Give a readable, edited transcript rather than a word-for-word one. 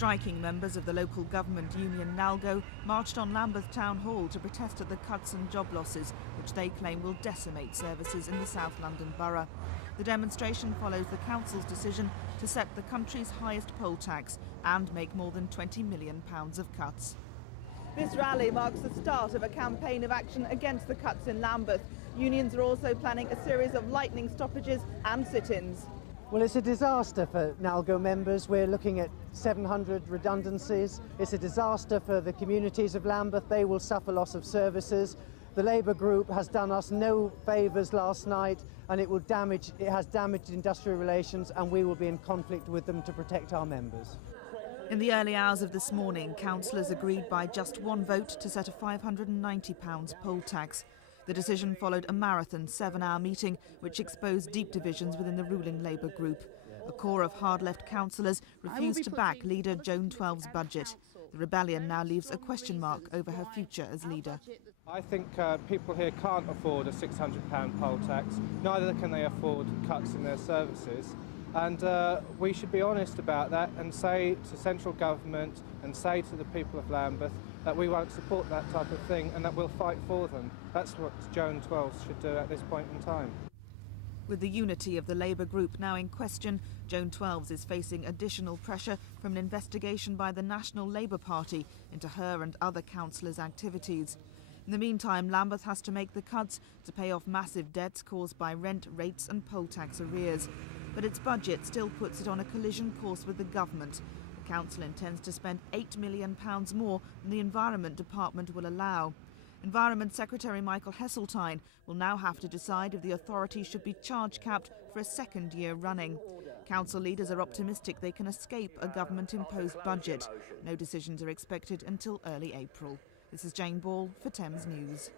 Striking members of the local government union NALGO marched on Lambeth Town Hall to protest at the cuts and job losses, which they claim will decimate services in the South London borough. The demonstration follows the council's decision to set the country's highest poll tax and make more than £20 million of cuts. This rally marks the start of a campaign of action against the cuts in Lambeth. Unions are also planning a series of lightning stoppages and sit-ins. Well, it's a disaster for NALGO members. We're looking at 700 redundancies. It's a disaster for the communities of Lambeth. They will suffer loss of services. The Labour group has done us no favours last night, and it has damaged industrial relations, and we will be in conflict with them to protect our members. In the early hours of this morning, councillors agreed by just one vote to set a £590 poll tax. The decision followed a marathon 7-hour meeting which exposed deep divisions within the ruling Labour group. A core of hard-left councillors refused to back leader Joan Twelve's budget. The rebellion now leaves a question mark over her future as leader. I think people here can't afford a £600 poll tax, neither can they afford cuts in their services. And we should be honest about that and say to central government and say to the people of Lambeth that we won't support that type of thing and that we'll fight for them. That's what Joan Twelves should do at this point in time. With the unity of the Labour group now in question, Joan Twelves is facing additional pressure from an investigation by the National Labour Party into her and other councillors' activities. In the meantime, Lambeth has to make the cuts to pay off massive debts caused by rent, rates and poll tax arrears. But its budget still puts it on a collision course with the government. The council intends to spend £8 million more than the Environment Department will allow. Environment Secretary Michael Heseltine will now have to decide if the authority should be charge capped for a second year running. Council leaders are optimistic they can escape a government-imposed budget. No decisions are expected until early April. This is Jane Ball for Thames News.